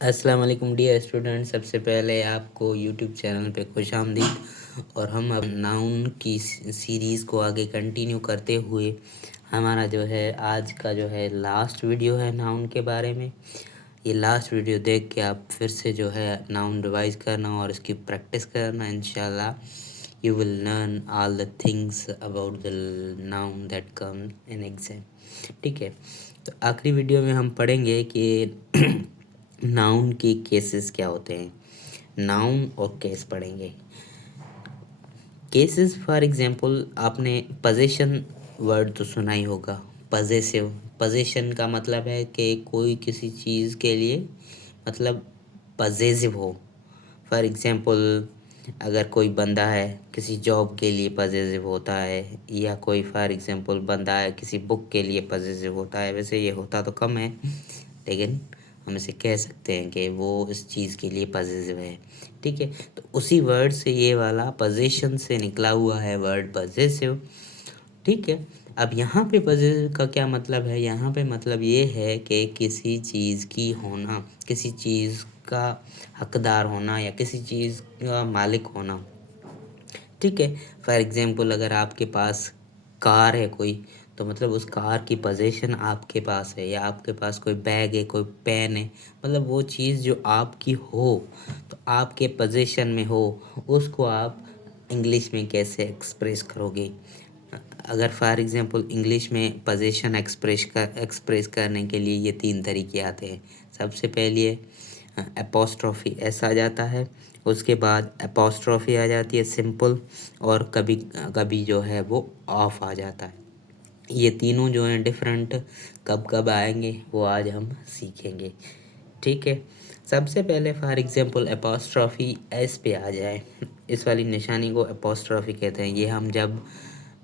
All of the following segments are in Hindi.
अस्सलाम वालेकुम डियर स्टूडेंट। सबसे पहले आपको यूट्यूब चैनल पे खुशामदीद। और हम अब नाउन की सीरीज़ को आगे कंटिन्यू करते हुए हमारा जो है आज का जो है लास्ट वीडियो है नाउन के बारे में। ये लास्ट वीडियो देख के आप फिर से जो है नाउन रिवाइज करना और इसकी प्रैक्टिस करना। इंशाल्लाह you will learn all the things about the noun that come in exam. ठीक है, तो आखिरी वीडियो में हम पढ़ेंगे कि नाउन के केसेस क्या होते हैं। नाउन और केस पढ़ेंगे। केसेस फॉर एग्जांपल, आपने पोजीशन वर्ड तो सुना ही होगा। पजेसिव, पोजीशन का मतलब है कि कोई किसी चीज़ के लिए मतलब पजेसिव हो। फॉर एग्जांपल, अगर कोई बंदा है किसी जॉब के लिए पजेसिव होता है, या कोई फॉर एग्जांपल बंदा है किसी बुक के लिए पजेसिव होता है। वैसे ये होता तो कम है, लेकिन हम इसे कह सकते हैं कि वो इस चीज़ के लिए पजेसिव है। ठीक है, तो उसी वर्ड से ये वाला पोजीशन से निकला हुआ है वर्ड पजेसिव। ठीक है, अब यहाँ पे पजेसिव का क्या मतलब है? यहाँ पे मतलब ये है कि किसी चीज़ की होना, किसी चीज़ का हकदार होना या किसी चीज़ का मालिक होना। ठीक है, फॉर एग्जांपल अगर आपके पास कार है कोई, तो मतलब उस कार की पोजीशन आपके पास है। या आपके पास कोई बैग है, कोई पेन है, मतलब वो चीज़ जो आपकी हो, तो आपके पोजीशन में हो, उसको आप इंग्लिश में कैसे एक्सप्रेस करोगे? अगर फॉर एग्जांपल इंग्लिश में पोजीशन एक्सप्रेस करने के लिए ये 3 तरीके आते हैं। सबसे पहले एपोस्ट्रोफी एस आ जाता है, उसके बाद एपोस्ट्रोफी आ जाती है सिंपल, और कभी कभी जो है वो ऑफ आ जाता है। ये तीनों जो हैं डिफरेंट कब कब आएंगे वो आज हम सीखेंगे। ठीक है, सबसे पहले फॉर एग्जांपल एपोस्ट्रोफी एस पे आ जाए। इस वाली निशानी को एपोस्ट्रोफी कहते हैं। ये हम जब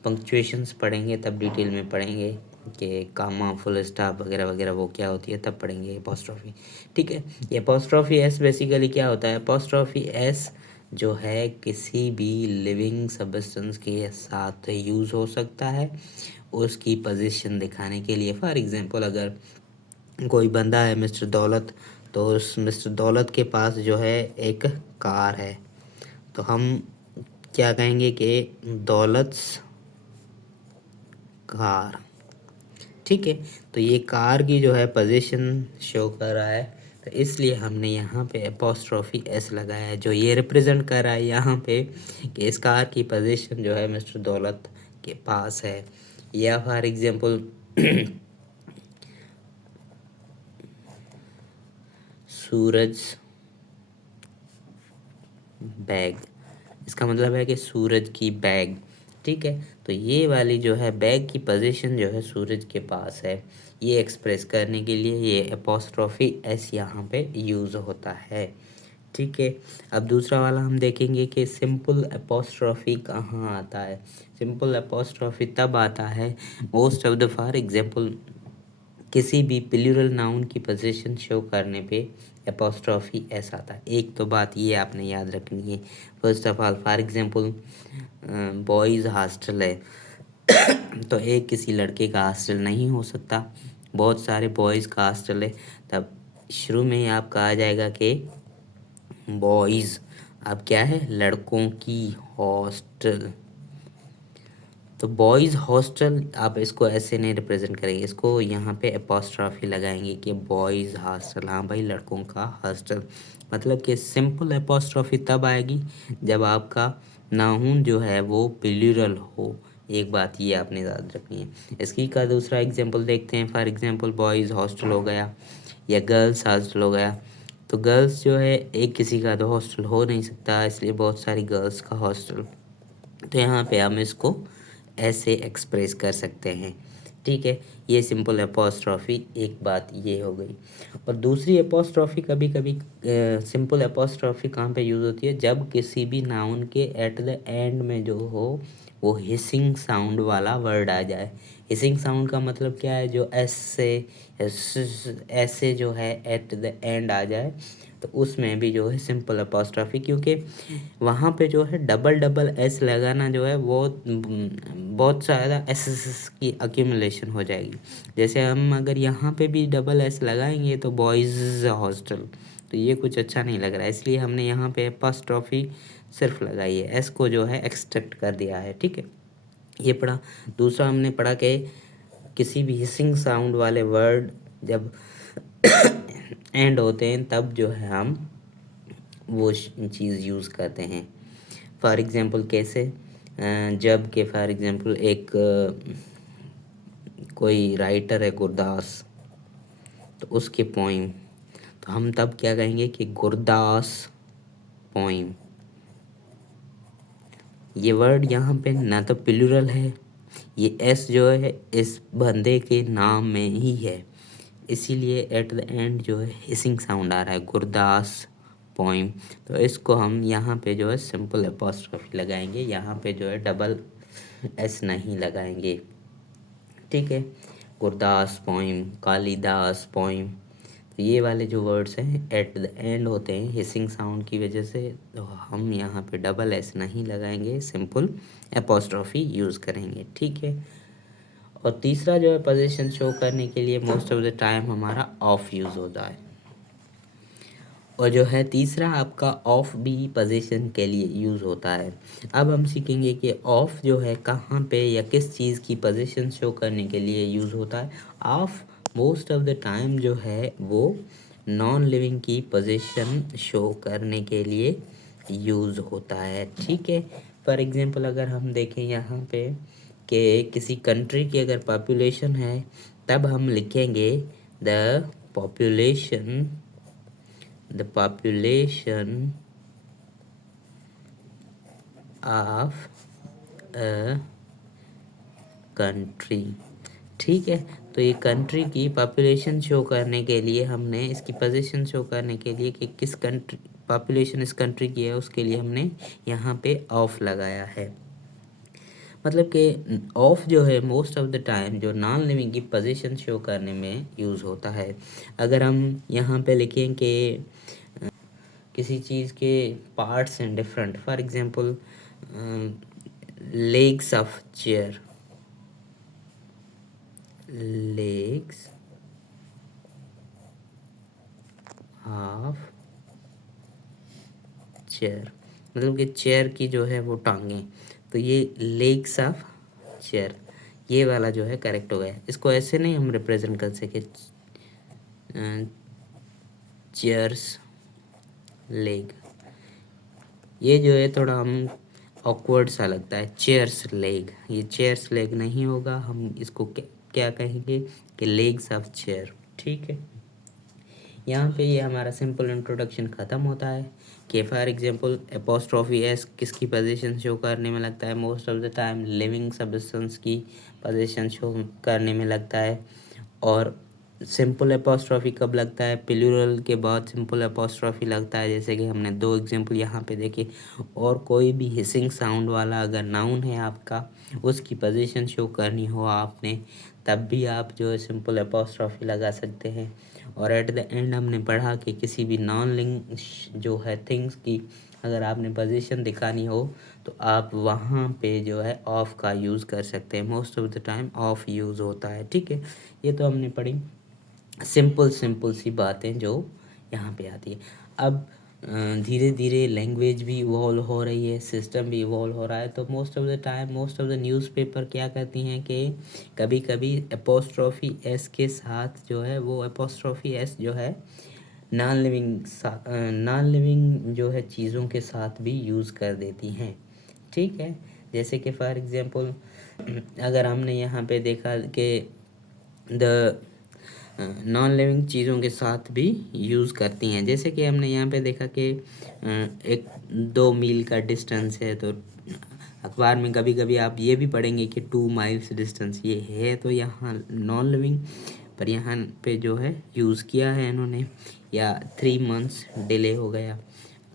पंक्चुएशंस पढ़ेंगे तब डिटेल में पढ़ेंगे कि कामा, फुल स्टॉप वगैरह वगैरह वो क्या होती है, तब पढ़ेंगे एपोस्ट्रोफी। ठीक है, ये एपोस्ट्रोफी एस बेसिकली क्या होता है? एपोस्ट्रोफी एस जो है किसी भी लिविंग सब्सटेंस के साथ यूज़ हो सकता है उसकी पोजीशन दिखाने के लिए। फॉर एग्जांपल अगर कोई बंदा है मिस्टर दौलत, तो उस मिस्टर दौलत के पास जो है एक कार है, तो हम क्या कहेंगे कि दौलत्स कार। ठीक है, तो ये कार की जो है पोजीशन शो कर रहा है, तो इसलिए हमने यहाँ पे एपोस्ट्रोफी एस लगाया है, जो ये रिप्रेजेंट कर रहा है यहाँ पे कि इस कार की पोजीशन जो है मिस्टर दौलत के पास है। या फॉर एग्जांपल सूरज बैग, इसका मतलब है कि सूरज की बैग। ठीक है, तो ये वाली जो है बैग की पोजीशन जो है सूरज के पास है, ये एक्सप्रेस करने के लिए ये एपोस्ट्रोफी एस यहाँ पे यूज़ होता है। ठीक है, अब दूसरा वाला हम देखेंगे कि सिंपल एपोस्ट्रोफी कहाँ आता है। सिंपल एपोस्ट्रोफी तब आता है most of the for example किसी भी प्लूरल नाउन की पोजीशन शो करने पे एपोस्ट्रोफी एस आता है। एक तो बात ये आपने याद रखनी है, first of all for example boys hostel है तो एक किसी लड़के का हॉस्टल नहीं हो सकता, बहुत सारे बॉयज़ का हॉस्टल है, तब शुरू में ही आपका आ जाएगा कि बॉयज़। अब क्या है? लड़कों की हॉस्टल। तो बॉयज़ हॉस्टल आप इसको ऐसे नहीं रिप्रेजेंट करेंगे, इसको यहाँ पे एपोस्ट्रॉफी लगाएंगे कि बॉयज़ हॉस्टल। हाँ भाई, लड़कों का हॉस्टल। मतलब कि सिंपल एपोस्ट्रॉफी तब आएगी जब आपका नाउन जो है वो प्लूरल हो। एक बात ये आपने याद रखनी है। इसकी का दूसरा एग्जांपल देखते हैं। फॉर एग्जांपल बॉयज़ हॉस्टल हो गया या गर्ल्स हॉस्टल हो गया, तो गर्ल्स जो है एक किसी का तो हॉस्टल हो नहीं सकता, इसलिए बहुत सारी गर्ल्स का हॉस्टल। तो यहाँ पे हम इसको ऐसे एक्सप्रेस कर सकते हैं। ठीक है, ये सिंपल एपोस्ट्रॉफी एक बात ये हो गई। और दूसरी एपोस्ट्रॉफी कभी कभी सिंपल एपोस्ट्रॉफी कहाँ पे यूज़ होती है? जब किसी भी नाउन के एट द एंड में जो हो वो हिसिंग साउंड वाला वर्ड आ जाए। हिसिंग साउंड का मतलब क्या है? जो ऐसे जो है एट द एंड आ जाए, तो उसमें भी जो है सिंपल अपोस्ट्रॉफी, क्योंकि वहाँ पे जो है डबल डबल एस लगाना जो है वो बहुत ज़्यादा एस की अक्यूमुलेशन हो जाएगी। जैसे हम अगर यहाँ पे भी डबल एस लगाएंगे तो बॉयज़ हॉस्टल, तो ये कुछ अच्छा नहीं लग रहा है, इसलिए हमने यहाँ पे अपॉस्ट्रॉफी सिर्फ लगाई है, एस को जो है एक्सट्रैक्ट कर दिया है, ठीक है। ये पढ़ा। दूसरा हमने पढ़ा कि किसी भी हिसिंग साउंड वाले वर्ड जब एंड होते हैं तब जो है हम वो चीज़ यूज़ करते हैं। फॉर एग्ज़ाम्पल कैसे, जब के फॉर एग्ज़ाम्पल एक कोई राइटर है गुरदास, तो उसके पोइम, तो हम तब क्या कहेंगे कि गुरदास पोइम। ये वर्ड यहाँ पे ना तो प्लूरल है, ये एस जो है इस बंदे के नाम में ही है, इसीलिए एट द एंड जो है हिसिंग साउंड आ रहा है, गुरदास पोइम। तो इसको हम यहाँ पे जो है सिंपल अपॉस्ट्रोफी लगाएंगे, यहाँ पे जो है डबल एस नहीं लगाएंगे, ठीक है। गुरदास पोइम, कालिदास पोइम, तो ये वाले जो वर्ड्स हैं एट द एंड होते हैं हिसिंग साउंड की वजह से, तो हम यहाँ पे डबल एस नहीं लगाएंगे, सिंपल अपॉस्ट्रोफी यूज़ करेंगे, ठीक है। और तीसरा जो है पोजीशन शो करने के लिए मोस्ट ऑफ द टाइम हमारा ऑफ यूज़ होता है। और जो है तीसरा आपका ऑफ भी पोजीशन के लिए यूज़ होता है। अब हम सीखेंगे कि ऑफ जो है कहाँ पे या किस चीज़ की पोजीशन शो करने के लिए यूज़ होता है। Of most of the time जो है वो नॉन लिविंग की पोजीशन शो करने के लिए यूज़ होता है, ठीक है। फॉर एग्जांपल अगर हम देखें यहाँ पे कि किसी कंट्री की अगर पॉपुलेशन है, तब हम लिखेंगे the population of a country, ठीक है। तो ये कंट्री की पॉपुलेशन शो करने के लिए हमने इसकी पोजीशन शो करने के लिए कि किस कंट्री पॉपुलेशन इस कंट्री की है, उसके लिए हमने यहाँ पे ऑफ लगाया है। मतलब कि ऑफ जो है मोस्ट ऑफ द टाइम जो नॉन लिविंग की पोजीशन शो करने में यूज़ होता है। अगर हम यहाँ पे लिखें कि किसी चीज़ के पार्ट्स हैं different, for example legs of chair, legs of chair, मतलब कि चेयर की जो है वो टांगें, तो ये लेग्स ऑफ चेयर, ये वाला जो है करेक्ट हो गया। इसको ऐसे नहीं हम रिप्रेजेंट कर सके चेयर्स लेग, ये जो है थोड़ा हम ऑकवर्ड सा लगता है, चेयर्स लेग, ये चेयर्स लेग नहीं होगा, हम इसको क्या कहेंगे कि लेग्स ऑफ चेयर, ठीक है। यहाँ पे ये हमारा सिंपल इंट्रोडक्शन ख़त्म होता है कि फॉर एग्जांपल एपोस्ट्रॉफी एस किसकी पोजीशन शो करने में लगता है, most of the time living substance की पोजीशन शो करने में लगता है। और सिंपल एपोस्ट्रॉफी कब लगता है, प्लूरल के बाद सिंपल एपोस्ट्रॉफी लगता है, जैसे कि हमने दो एग्जांपल यहाँ पे देखे। और कोई भी हिसिंग साउंड वाला अगर नाउन है आपका, उसकी पोजीशन शो करनी हो आपने, तब भी आप जो है सिंपल एपोस्ट्रॉफी लगा सकते हैं। और एट द एंड हमने पढ़ा कि किसी भी नॉन लिंक जो है थिंग्स की अगर आपने पोजीशन दिखानी हो, तो आप वहाँ पे जो है ऑफ का यूज़ कर सकते हैं, most of the time of use होता है, ठीक है। ये तो हमने पढ़ी सिंपल सी बातें जो यहाँ पे आती है। अब धीरे धीरे लैंग्वेज भी इवॉल्व हो रही है, सिस्टम भी इवॉल्व हो रहा है, तो most of the time most of the newspaper क्या करती हैं कि कभी कभी एपोस्ट्रॉफी एस के साथ जो है वो एपोस्ट्रॉफी एस जो है नॉन लिविंग जो है चीज़ों के साथ भी यूज़ कर देती हैं, ठीक है। जैसे कि फॉर एग्जांपल अगर हमने यहाँ पे देखा कि द नॉन लिविंग चीज़ों के साथ भी यूज़ करती हैं, जैसे कि हमने यहाँ पे देखा कि एक 2 मील का डिस्टेंस है, तो अखबार में कभी कभी आप ये भी पढ़ेंगे कि 2 माइल्स डिस्टेंस, ये है तो यहाँ नॉन लिविंग, पर यहाँ पे जो है यूज़ किया है इन्होंने। या 3 मंथ्स डिले हो गया,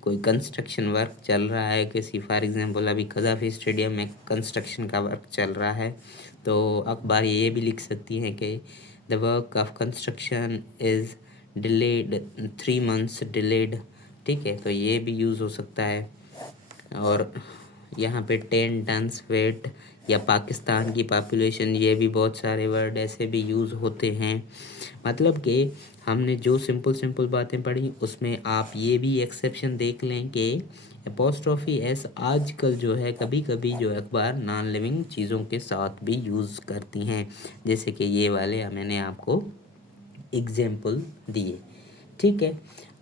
कोई कंस्ट्रक्शन वर्क चल रहा है किसी, फॉर एग्जांपल अभी कज़ाफी स्टेडियम में कंस्ट्रक्शन का वर्क चल रहा है, तो अखबार ये भी लिख सकती हैं कि the work of construction is delayed 3 months delayed, ठीक है, तो ये भी यूज़ हो सकता है। और यहाँ पे 10 टन्स वेट या पाकिस्तान की पॉपुलेशन, ये भी बहुत सारे वर्ड ऐसे भी यूज़ होते हैं। मतलब कि हमने जो सिंपल बातें पढ़ी उसमें आप ये भी एक्सेप्शन देख लें कि एपोस्ट्रोफी एस आजकल जो है कभी कभी जो अखबार नॉन लिविंग चीज़ों के साथ भी यूज़ करती हैं, जैसे कि ये वाले मैंने आपको एग्जाम्पल दिए। ठीक है,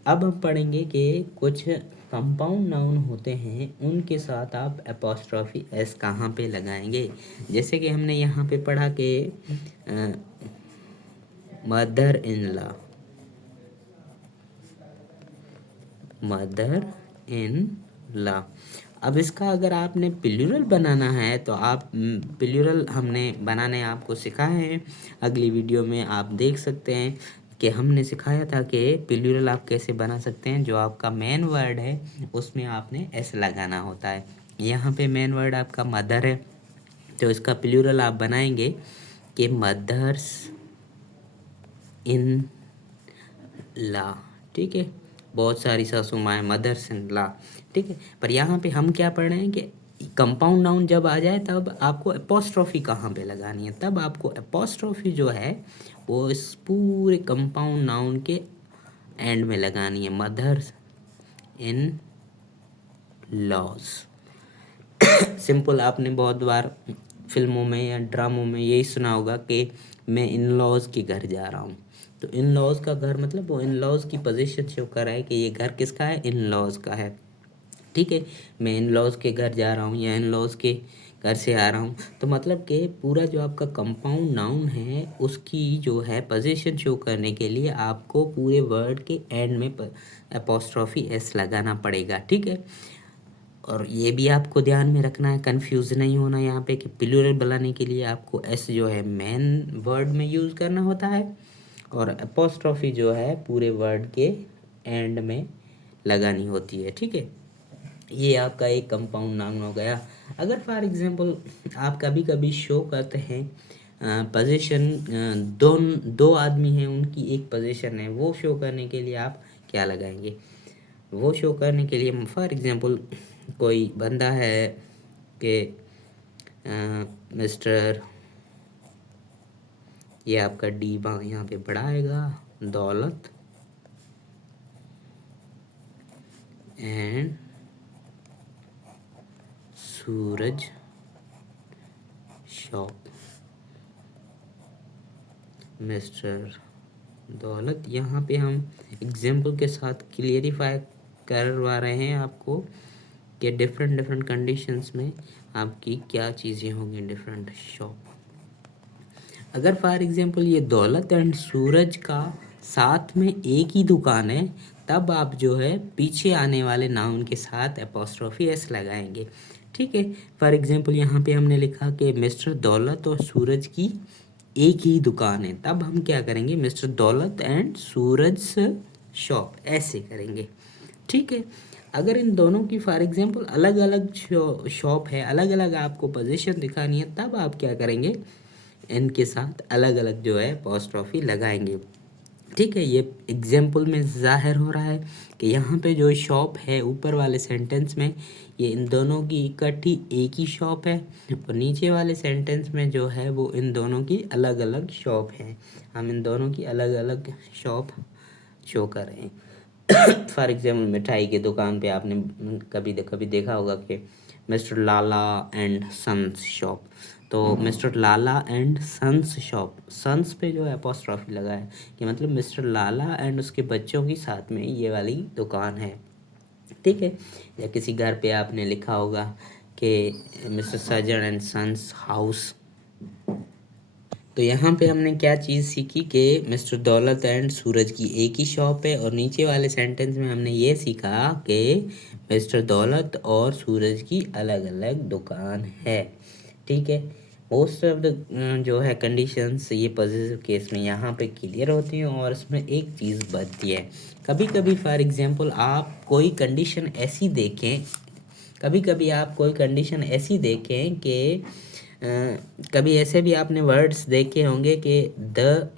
अब हम पढ़ेंगे कि कुछ कंपाउंड नाउन होते हैं उनके साथ आप एपोस्ट्रोफी एस कहाँ पे लगाएंगे। जैसे कि हमने यहाँ पे पढ़ा कि mother in law, mother in law. अब इसका अगर आपने प्लूरल बनाना है तो आप प्लूरल हमने बनाने आपको सिखाए हैं, अगली वीडियो में आप देख सकते हैं कि हमने सिखाया था कि प्लूरल आप कैसे बना सकते हैं। जो आपका मेन वर्ड है उसमें आपने एस लगाना होता है। यहाँ पे मेन वर्ड आपका मदर है, तो इसका प्लूरल आप बनाएंगे कि मदर्स इन लॉ। ठीक है, बहुत सारी सासू माँ मदर्स इन लॉ। ठीक है, पर यहाँ पे हम क्या पढ़ रहे हैं कि कंपाउंड नाउन जब आ जाए तब आपको एपोस्ट्रोफी कहाँ पे लगानी है। तब आपको एपोस्ट्रोफी जो है वो इस पूरे कंपाउंड नाउन के एंड में लगानी है, मदर्स इन लॉज। सिंपल आपने बहुत बार फिल्मों में या ड्रामों में यही सुना होगा कि मैं इन लॉज के घर जा रहा हूँ। तो इन लॉज का घर मतलब वो इन लॉज की पोजीशन शो कर रहा है कि ये घर किसका है, इन लॉज का है। ठीक है, मैं इन लॉज के घर जा रहा हूँ या इन लॉज के घर से आ रहा हूँ, तो मतलब कि पूरा जो आपका कंपाउंड नाउन है उसकी जो है पोजीशन शो करने के लिए आपको पूरे वर्ड के एंड में एपोस्ट्रोफी एस लगाना पड़ेगा। ठीक है, और ये भी आपको ध्यान में रखना है, कंफ्यूज नहीं होना यहाँ पे कि प्लूरल बनाने के लिए आपको एस जो है मेन वर्ड में यूज़ करना होता है और एपोस्ट्रोफी जो है पूरे वर्ड के एंड में लगानी होती है। ठीक है, ये आपका एक कंपाउंड नाउन हो गया। अगर फॉर एग्जांपल आप कभी कभी शो करते हैं पोजीशन, दो आदमी हैं उनकी एक पोजीशन है, वो शो करने के लिए आप क्या लगाएंगे। वो शो करने के लिए फॉर एग्जांपल कोई बंदा है कि मिस्टर, ये आपका डी यहाँ पे बढ़ाएगा, दौलत एंड सूरज शॉप। मिस्टर दौलत, यहाँ पे हम एग्जाम्पल के साथ क्लियरिफाई करवा रहे हैं आपको कि डिफरेंट कंडीशंस में आपकी क्या चीज़ें होंगी डिफरेंट शॉप। अगर फॉर एग्जांपल ये दौलत एंड सूरज का साथ में एक ही दुकान है, तब आप जो है पीछे आने वाले नाउन के साथ एपोस्ट्रोफी एस लगाएंगे। ठीक है, फॉर एग्जांपल यहाँ पे हमने लिखा कि मिस्टर दौलत और सूरज की एक ही दुकान है, तब हम क्या करेंगे, मिस्टर दौलत एंड सूरज शॉप ऐसे करेंगे। ठीक है, अगर इन दोनों की फॉर एग्जांपल अलग अलग शॉप है, अलग अलग आपको पोजीशन दिखानी है, तब आप क्या करेंगे, इनके साथ अलग अलग जो है एपोस्ट्रोफी लगाएंगे। ठीक है, ये एग्जाम्पल में ज़ाहिर हो रहा है कि यहाँ पे जो शॉप है ऊपर वाले सेंटेंस में ये इन दोनों की इकट्ठी एक ही शॉप है, और नीचे वाले सेंटेंस में जो है वो इन दोनों की अलग अलग शॉप है। हम इन दोनों की अलग अलग शॉप शो कर रहे हैं। फॉर एग्जाम्पल मिठाई की दुकान पे आपने कभी देखा होगा कि mister Lala and sons shop, तो mister Lala and sons shop, sons पे जो है एपोस्ट्रोफी लगा है कि मतलब मिस्टर लाला एंड उसके बच्चों की साथ में ये वाली दुकान है। ठीक है, या किसी घर पे आपने लिखा होगा कि mister Sajan and sons house. तो यहाँ पे हमने क्या चीज़ सीखी कि मिस्टर दौलत एंड सूरज की एक ही शॉप है, और नीचे वाले सेंटेंस में हमने ये सीखा कि मिस्टर दौलत और सूरज की अलग अलग दुकान है। ठीक है, मोस्ट ऑफ द जो है कंडीशंस ये पॉजिटिव केस में यहाँ पे क्लियर होती हैं, और इसमें एक चीज़ बचती है। कभी कभी फॉर एग्जांपल आप कोई कंडीशन ऐसी देखें, कभी कभी आप कोई कंडीशन ऐसी देखें कि कभी ऐसे भी आपने वर्ड्स देखे होंगे कि द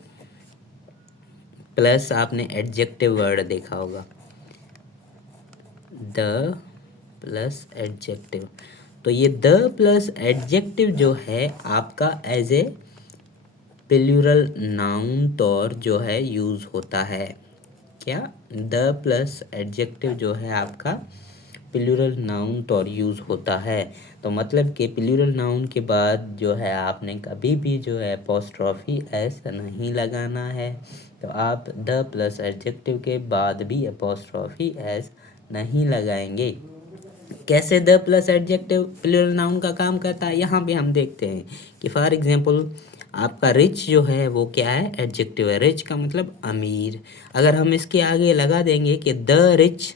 प्लस आपने एडजेक्टिव वर्ड देखा होगा, द प्लस एडजेक्टिव। तो ये द प्लस एडजेक्टिव जो है आपका एज ए प्लूरल नाउन तौर जो है यूज़ होता है। क्या? द प्लस एडजेक्टिव जो है आपका प्लूरल नाउन तौर यूज़ होता है। तो मतलब कि प्लूरल नाउन के बाद जो है आपने कभी भी जो है अपोस्ट्रॉफी एस नहीं लगाना है। तो आप द प्लस एडजेक्टिव के बाद भी अपोस्ट्रॉफी एस नहीं लगाएंगे। कैसे the plus adjective plural noun का काम करता है, यहाँ पे हम देखते हैं कि फॉर एग्जांपल आपका रिच जो है वो क्या है? एडजेक्टिव है। रिच का मतलब अमीर। अगर हम इसके आगे लगा देंगे कि द रिच,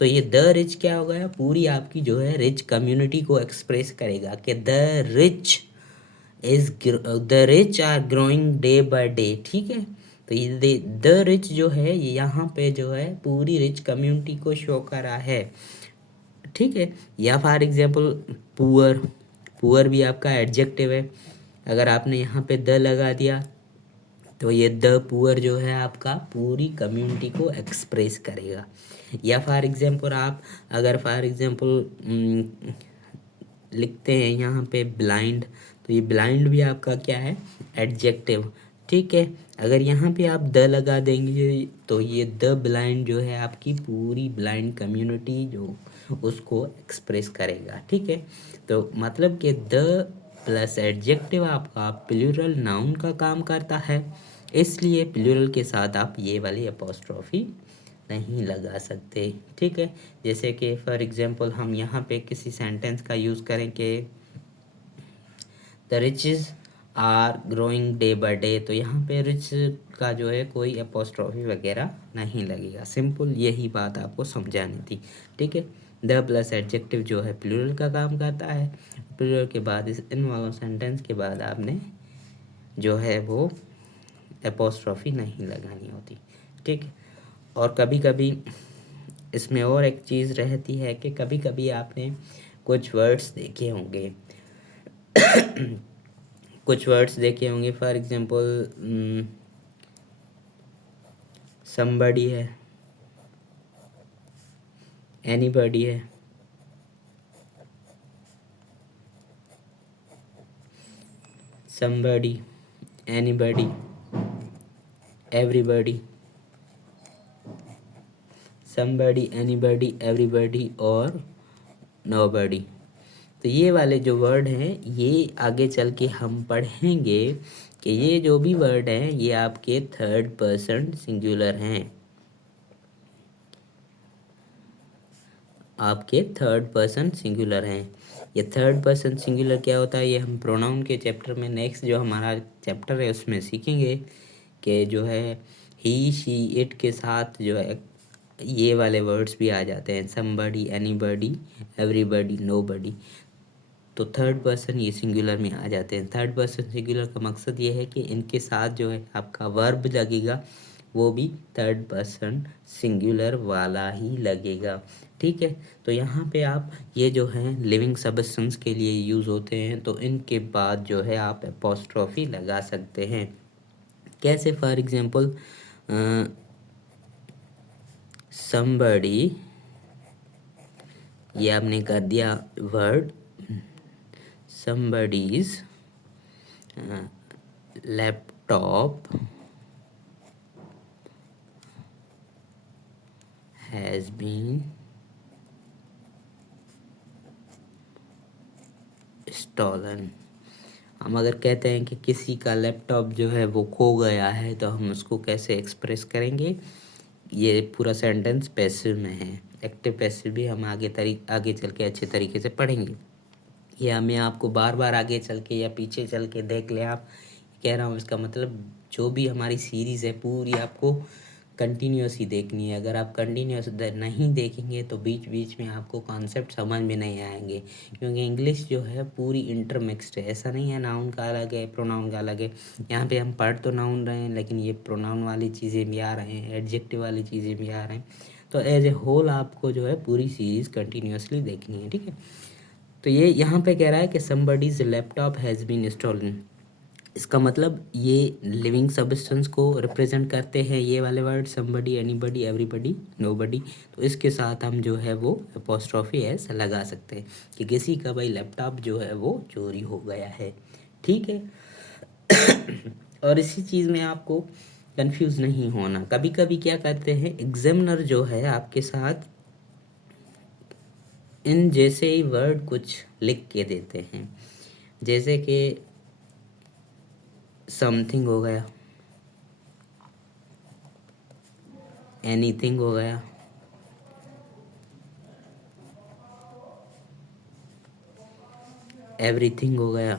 तो ये द रिच क्या हो गया? पूरी आपकी जो है रिच कम्युनिटी को एक्सप्रेस करेगा कि the rich are growing day by day. ठीक है, तो ये द रिच जो है ये यहाँ पे जो है पूरी रिच कम्युनिटी को शो करा है। ठीक है, या फॉर एग्जांपल पुअर, पुअर भी आपका एडजेक्टिव है। अगर आपने यहाँ पे द लगा दिया तो ये द पुअर जो है आपका पूरी कम्युनिटी को एक्सप्रेस करेगा। या फॉर एग्जांपल आप अगर फॉर एग्जांपल लिखते हैं यहाँ पे ब्लाइंड, तो ये ब्लाइंड भी आपका क्या है? एडजेक्टिव। ठीक है, अगर यहाँ पे आप द लगा देंगे तो ये द ब्लाइंड जो है आपकी पूरी ब्लाइंड कम्युनिटी जो उसको एक्सप्रेस करेगा। ठीक है, तो मतलब कि द प्लस एडजेक्टिव आपका प्लूरल नाउन का काम करता है, इसलिए प्लूरल के साथ आप ये वाली अपोस्ट्रॉफी नहीं लगा सकते। ठीक है, जैसे कि फॉर एग्जांपल हम यहाँ पे किसी सेंटेंस का यूज़ करें कि the riches are growing day by day, तो यहाँ पे रिच का जो है कोई अपोस्ट्रॉफी वगैरह नहीं लगेगा। सिंपल यही बात आपको समझानी थी। ठीक है, द प्लस एडजेक्टिव जो है प्लूरल का काम करता है। प्लूरल के बाद इन वालों सेंटेंस के बाद आपने जो है वो अपोस्ट्रॉफी नहीं लगानी होती। ठीक है, और कभी कभी इसमें और एक चीज़ रहती है कि कभी कभी आपने कुछ वर्ड्स देखे होंगे कुछ वर्ड्स देखे होंगे फॉर एग्जांपल समबडी है, एनीबडी है, somebody, anybody, everybody, somebody, anybody, everybody और नोबडी। तो ये वाले जो वर्ड हैं ये आगे चल के हम पढ़ेंगे कि ये जो भी वर्ड हैं ये आपके थर्ड पर्सन सिंगुलर हैं। आपके थर्ड पर्सन सिंगुलर हैं। ये थर्ड पर्सन सिंगुलर क्या होता है ये हम प्रोनाउन के चैप्टर में नेक्स्ट जो हमारा चैप्टर है उसमें सीखेंगे कि जो है ही शी इट के साथ जो है ये वाले वर्ड्स भी आ जाते हैं, समबडी, एनीबडी, एवरीबडी, नोबडी। तो थर्ड पर्सन ये सिंगुलर में आ जाते हैं। थर्ड पर्सन सिंगुलर का मकसद ये है कि इनके साथ जो है आपका वर्ब लगेगा वो भी थर्ड पर्सन सिंगुलर वाला ही लगेगा। ठीक है, तो यहाँ पे आप ये जो हैं लिविंग सब्सटेंस के लिए यूज़ होते हैं, तो इनके बाद जो है आप अपोस्ट्रॉफी लगा सकते हैं। कैसे? फॉर एग्जांपल समबडी, ये आपने कर दिया word, somebody's laptop has been stolen। हम अगर कहते हैं कि किसी का लैपटॉप जो है वो खो गया है तो हम उसको कैसे एक्सप्रेस करेंगे? ये पूरा सेंटेंस पैसिव में है। एक्टिव पैसिव भी हम आगे चल के अच्छे तरीके से पढ़ेंगे। या मैं आपको बार बार आगे चल के या पीछे चल के देख लें आप, कह रहा हूँ इसका मतलब जो भी हमारी सीरीज़ है पूरी आपको कंटिन्यूस ही देखनी है। अगर आप कंटिन्यूस नहीं देखेंगे तो बीच बीच में आपको कॉन्सेप्ट समझ में नहीं आएंगे, क्योंकि इंग्लिश जो है पूरी इंटरमिक्स्ड है। ऐसा नहीं है नाउन का अलग है प्रोनाउन का अलग है। यहाँ पे हम पढ़ तो नाउन रहे हैं लेकिन ये प्रोनाउन वाली चीज़ें भी आ रहे हैं, एडजेक्टिव वाली चीज़ें भी आ रहे हैं। तो एज ए होल आपको जो है पूरी सीरीज़ कंटिन्यूसली देखनी है। ठीक है, तो ये यहाँ पे कह रहा है कि somebody's laptop has been stolen. इसका मतलब ये लिविंग सब्सटेंस को रिप्रेजेंट करते हैं ये वाले word, somebody, anybody, everybody, nobody. तो इसके साथ हम जो है वो अपोस्ट्रॉफी एस लगा सकते हैं कि किसी का भाई लैपटॉप जो है वो चोरी हो गया है। ठीक है और इसी चीज़ में आपको कंफ्यूज नहीं होना। कभी कभी क्या करते हैं एग्जामिनर जो है आपके साथ इन जैसे ही वर्ड कुछ लिख के देते हैं, जैसे कि समथिंग हो गया, एनीथिंग हो गया, एवरीथिंग हो गया।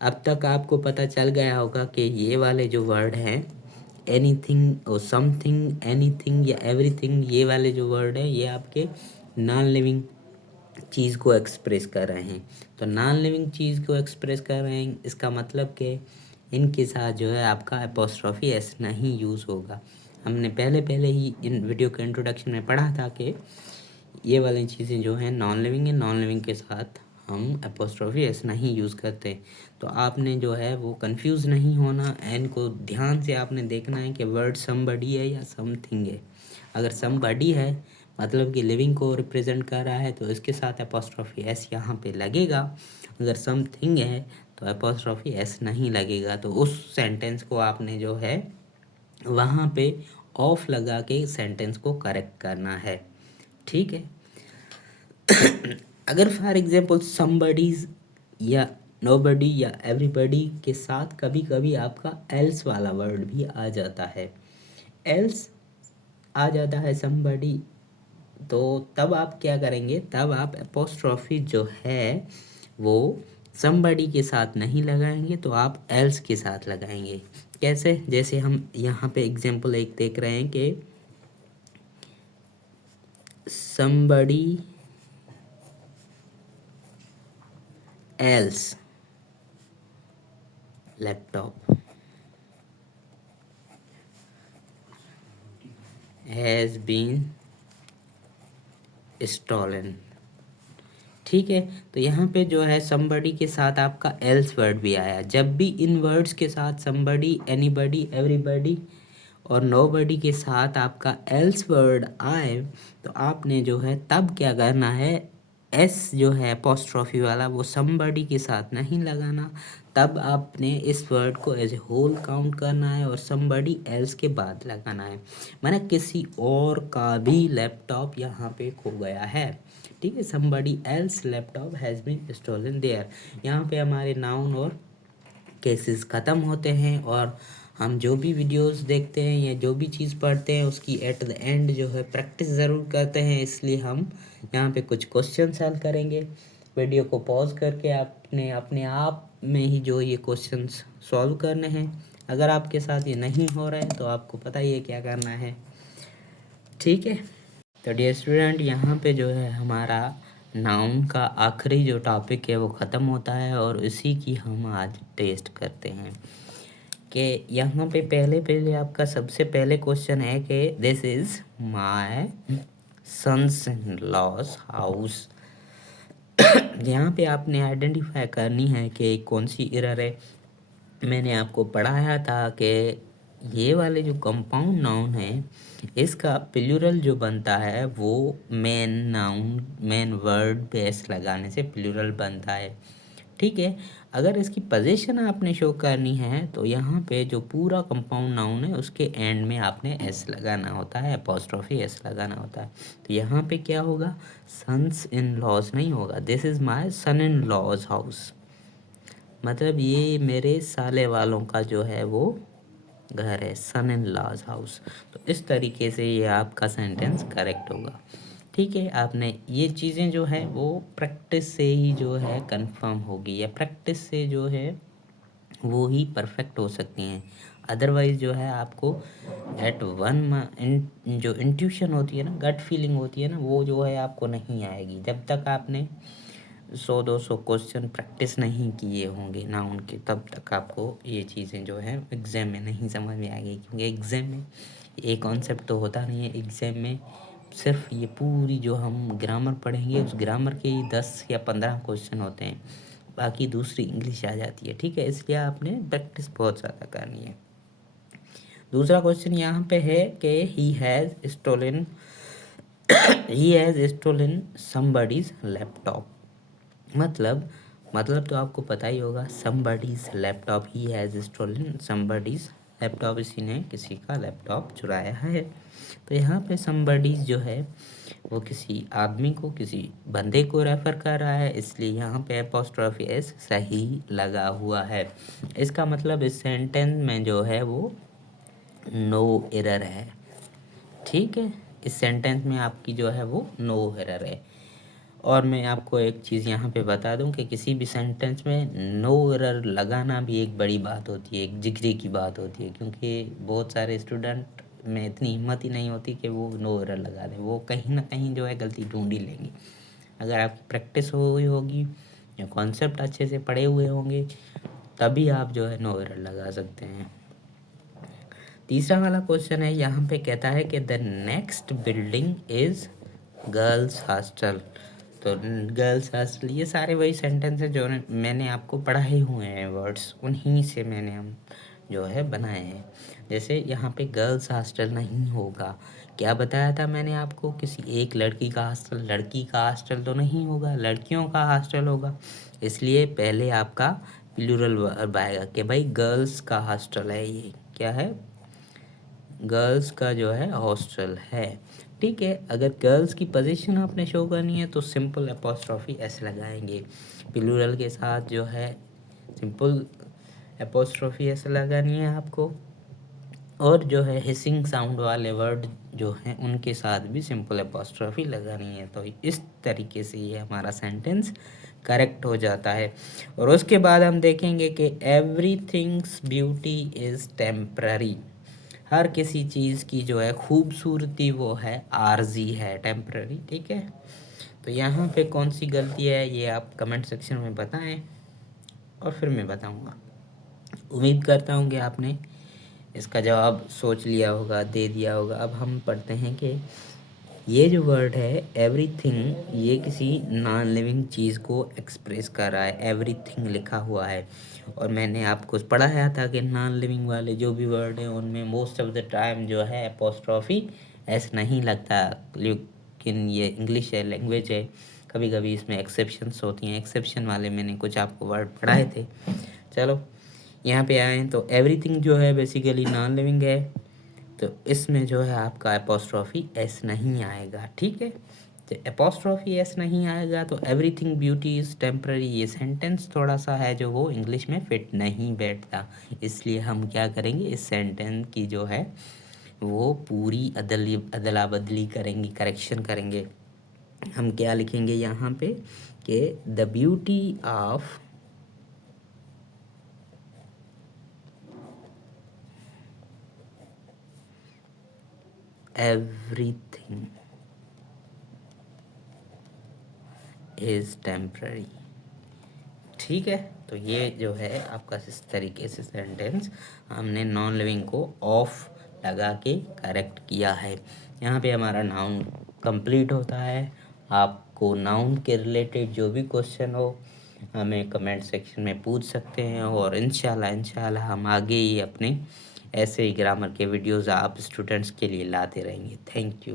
अब तक आपको पता चल गया होगा कि ये वाले जो वर्ड हैं एनीथिंग और समथिंग, एनीथिंग या एवरीथिंग, ये वाले जो वर्ड हैं ये आपके नॉन लिविंग चीज़ को एक्सप्रेस कर रहे हैं। तो नॉन लिविंग चीज़ को एक्सप्रेस कर रहे हैं, इसका मतलब कि इनके साथ जो है आपका एपोस्ट्रॉफी एस नहीं यूज़ होगा। हमने पहले ही इन वीडियो के इंट्रोडक्शन में पढ़ा था कि ये वाली चीज़ें जो हैं नॉन लिविंग है, नॉन लिविंग के साथ हम एपोस्ट्रॉफी एस नहीं यूज़ करते। तो आपने जो है वो कंफ्यूज नहीं होना, एन को ध्यान से आपने देखना है कि वर्ड समबडी है या समथिंग है। अगर समबडी है मतलब कि लिविंग को रिप्रेजेंट कर रहा है तो इसके साथ एपोस्ट्रॉफी एस यहाँ पे लगेगा। अगर समथिंग है तो एपोस्ट्रॉफी एस नहीं लगेगा। तो उस सेंटेंस को आपने जो है वहाँ पे ऑफ लगा के सेंटेंस को करेक्ट करना है, ठीक है। अगर फॉर एग्जांपल समबडीज या नोबडी या एवरीबडी के साथ कभी कभी आपका एल्स वाला वर्ड भी आ जाता है, एल्स आ जाता है समबडी, तो तब आप क्या करेंगे, तब आप एपोस्ट्रॉफी जो है वो समबडी के साथ नहीं लगाएंगे, तो आप एल्स के साथ लगाएंगे। कैसे, जैसे हम यहाँ पे एग्जांपल एक देख रहे हैं कि somebody else laptop has been stolen, ठीक है। तो यहाँ पे जो है somebody के साथ आपका else वर्ड भी आया। जब भी इन वर्ड्स के साथ somebody, anybody, everybody और nobody के साथ आपका else वर्ड आए तो आपने जो है तब क्या करना है, एस जो है अपोस्ट्रॉफी वाला वो somebody के साथ नहीं लगाना, तब आपने इस वर्ड को एज ए होल काउंट करना है और somebody else के बाद लगाना है। माने किसी और का भी लैपटॉप यहाँ पे खो गया है, ठीक है। somebody else laptop has been stolen there, यहाँ पे हमारे नाउन और केसेस ख़त्म होते हैं और हम जो भी वीडियोस देखते हैं या जो भी चीज़ पढ़ते हैं उसकी एट द एंड जो है प्रैक्टिस ज़रूर करते हैं। इसलिए हम यहाँ पे कुछ क्वेश्चन सॉल्व करेंगे। वीडियो को पॉज करके आपने अपने आप में ही जो ये क्वेश्चंस सॉल्व करने हैं। अगर आपके साथ ये नहीं हो रहा है तो आपको पता ही है क्या करना है, ठीक है। तो डियर स्टूडेंट, यहाँ पे जो है हमारा नाउन का आखिरी जो टॉपिक है वो ख़त्म होता है और इसी की हम आज टेस्ट करते हैं कि यहाँ पे पहले आपका सबसे पहले क्वेश्चन है कि this is my sons in law's house. यहाँ पे आपने आइडेंटिफाई करनी है कि कौन सी एरर है। मैंने आपको पढ़ाया था कि ये वाले जो कंपाउंड नाउन है इसका प्लूरल जो बनता है वो मेन नाउन, मेन वर्ड पे एस लगाने से प्लूरल बनता है, ठीक है। अगर इसकी पोजीशन आपने शो करनी है तो यहाँ पे जो पूरा कंपाउंड नाउन है उसके एंड में आपने एस लगाना होता है, अपोस्ट्रोफी एस लगाना होता है। तो यहाँ पे क्या होगा, सन्स इन लॉज नहीं होगा, this is my son in law's house, मतलब ये मेरे साले वालों का जो है वो घर है, सन इन लॉज हाउस। तो इस तरीके से ये आपका सेंटेंस करेक्ट होगा, ठीक है। आपने ये चीज़ें जो है वो प्रैक्टिस से ही जो है कंफर्म होगी या प्रैक्टिस से जो है वो ही परफेक्ट हो सकती हैं। अदरवाइज़ जो है आपको एट वन जो इंट्यूशन होती है ना, गट फीलिंग होती है ना, वो जो है आपको नहीं आएगी जब तक आपने 100-200 क्वेश्चन प्रैक्टिस नहीं किए होंगे नाउन के, तब तक आपको ये चीज़ें जो है एग्ज़ाम में नहीं समझ में आएगी। क्योंकि एग्ज़ाम में ये कॉन्सेप्ट तो होता नहीं है, एग्ज़ाम में सिर्फ ये पूरी जो हम ग्रामर पढ़ेंगे उस ग्रामर के ही 10 या 15 क्वेश्चन होते हैं, बाकी दूसरी इंग्लिश आ जाती है, ठीक है। इसलिए आपने प्रैक्टिस बहुत ज़्यादा करनी है। दूसरा क्वेश्चन यहाँ पे है कि he has stolen somebody's laptop, मतलब मतलब तो आपको पता ही होगा, somebody's laptop he has stolen, somebody's laptop, इसी ने किसी का लैपटॉप चुराया है। तो यहाँ पे समबडीज जो है वो किसी आदमी को, किसी बंदे को रेफ़र कर रहा है, इसलिए यहाँ पे एपोस्ट्रोफी एस सही लगा हुआ है। इसका मतलब इस सेंटेंस में जो है वो नो एरर है। ठीक है, इस सेंटेंस में आपकी जो है वो नो एरर है। और मैं आपको एक चीज़ यहाँ पे बता दूँ कि किसी भी सेंटेंस में नो एरर लगाना भी एक बड़ी बात होती है, एक जिगरी की बात होती है, क्योंकि बहुत सारे स्टूडेंट में इतनी हिम्मत ही नहीं होती कि वो नो एरर लगा दें। वो कहीं ना कहीं जो है गलती ढूंढ ही लेंगे। अगर आप प्रैक्टिस हुई होगी या कॉन्सेप्ट अच्छे से पढ़े हुए होंगे, तभी आप जो है नो एरर लगा सकते हैं। तीसरा वाला क्वेश्चन है, यहाँ पे कहता है कि the next building is girls hostel. तो गर्ल्स हॉस्टल, ये सारे वही सेंटेंस है जो मैंने आपको पढ़ाए हुए हैं, वर्ड्स उन्हीं से मैंने हम जो है बनाए हैं। जैसे यहाँ पे गर्ल्स हॉस्टल नहीं होगा, क्या बताया था मैंने आपको, किसी एक लड़की का हॉस्टल, लड़की का हॉस्टल तो नहीं होगा, लड़कियों का हॉस्टल होगा। इसलिए पहले आपका प्लूरल वर्ब आएगा कि भाई गर्ल्स का हॉस्टल है, ये क्या है, गर्ल्स का जो है हॉस्टल है। ठीक है, अगर गर्ल्स की पोजीशन आपने शो करनी है तो सिंपल एपोस्ट्रॉफी एस लगाएंगे, प्लूरल के साथ जो है सिंपल एपोस्ट्रॉफी एस लगानी है आपको। और जो है हिसिंग साउंड वाले वर्ड जो हैं उनके साथ भी सिंपल एपोस्ट्रॉफी लगानी है। तो इस तरीके से ये हमारा सेंटेंस करेक्ट हो जाता है। और उसके बाद हम देखेंगे कि एवरीथिंग्स ब्यूटी इज़ टेम्पररी। हर किसी चीज़ की जो है खूबसूरती वो है आर्जी है, टेम्पररी। ठीक है, तो यहाँ पे कौन सी गलती है ये आप कमेंट सेक्शन में बताएं और फिर मैं बताऊँगा। उम्मीद करता हूँ कि आपने इसका जवाब सोच लिया होगा, दे दिया होगा। अब हम पढ़ते हैं कि ये जो वर्ड है एवरीथिंग, ये किसी नॉन लिविंग चीज़ को एक्सप्रेस कर रहा है, एवरीथिंग लिखा हुआ है। और मैंने आपको पढ़ाया था कि नॉन लिविंग वाले जो भी वर्ड हैं उनमें मोस्ट ऑफ द टाइम जो है एपोस्ट्रॉफी एस नहीं लगता, लेकिन ये इंग्लिश है, लैंग्वेज है, कभी कभी इसमें एक्सेप्शंस होती हैं। एक्सेप्शन वाले मैंने कुछ आपको वर्ड पढ़ाए थे। चलो यहाँ पे आए तो एवरीथिंग जो है बेसिकली नॉन लिविंग है, तो इसमें जो है आपका एपोस्ट्रॉफी एस नहीं आएगा। ठीक है, तो एपोस्ट्रॉफी एस नहीं आएगा तो एवरीथिंग ब्यूटी इज़ टेम्पररी, ये सेंटेंस थोड़ा सा है जो वो इंग्लिश में फिट नहीं बैठता। इसलिए हम क्या करेंगे, इस सेंटेंस की जो है वो पूरी अदला बदली करेंगे, करेक्शन करेंगे। हम क्या लिखेंगे यहाँ पे कि the beauty of everything is temporary. ठीक है, तो ये जो है आपका इस तरीके से सेंटेंस हमने नॉन लिविंग को ऑफ लगा के करेक्ट किया है। यहाँ पे हमारा नाउन कंप्लीट होता है। आपको नाउन के रिलेटेड जो भी क्वेश्चन हो हमें कमेंट सेक्शन में पूछ सकते हैं, और इंशाल्लाह हम आगे ही अपने ऐसे ही ग्रामर के वीडियोज़ आप स्टूडेंट्स के लिए लाते रहेंगे। Thank you.